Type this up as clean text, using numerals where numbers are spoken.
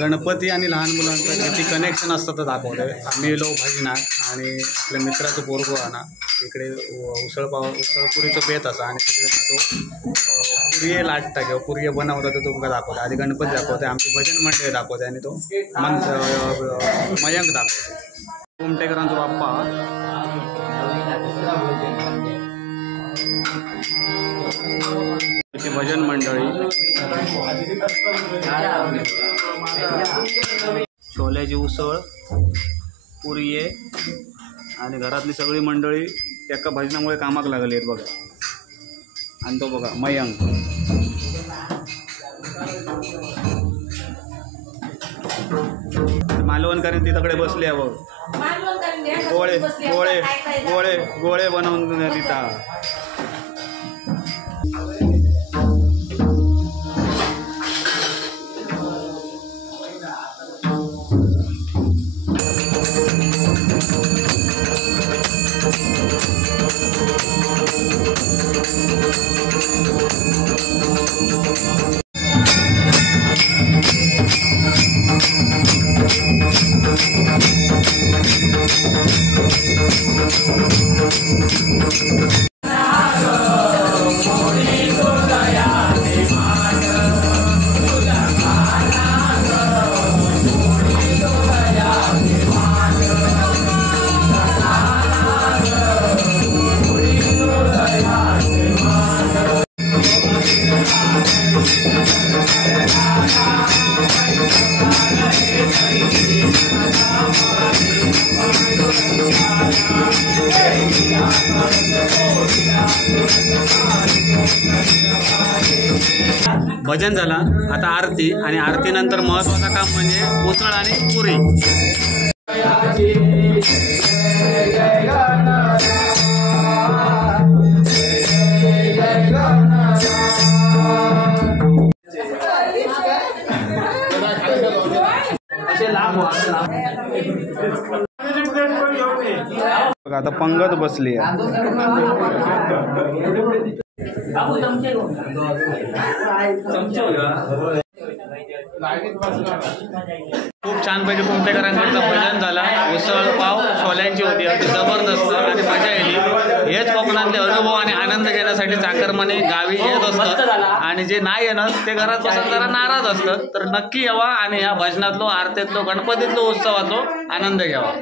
गणपती आणि लहान मुलांचं किती कनेक्शन असतं तर दाखवलं आहे. आम्ही गेलो भजनात आणि आपल्या मित्राचं पोरगो आहे ना तिकडे उसळपुरीचं बेत असा आणि तिकडे तो पुरिये लाटता किंवा पुरिये बनवता तो तुमका दाखवता. आधी गणपती दाखवते, आमची भजन मंडळी दाखवते आणि तो मयंक दाखवते. कुमटेकरांचा बाप्पा भजन मंडळी छोल्याची उसळ पुरिये आणि घरातली सगळी मंडळी एका भजनामुळे कामाक लागली आहेत बघा. आणि तो बघा मयंक मालवणकरी तिकडे बसले आहे बघ. गोळे गोळे गोळे गोळे बनवून तिथं. भजन झाला, आता आरती आणि आरतीनंतर महत्त्वाचं काम म्हणजे उसळ आणि पुरी. आता पंगत बसली आहे. खूप छानपैकी कुमटेकरांकडचं भजन झाला. उसळ पाव छोल्यांची होती, अगदी जबरदस्त आणि मजा येईल. हेच कोकणातले अनुभव आणि आनंद घेण्यासाठी चाकरमाने गावी येत असतात आणि जे नाही येणार ते घरात बसून जरा नाराज असतात. तर नक्की यावा आणि या भजनातलो आरतीतलो गणपतीतलो उत्सवातलो आनंद घ्यावा.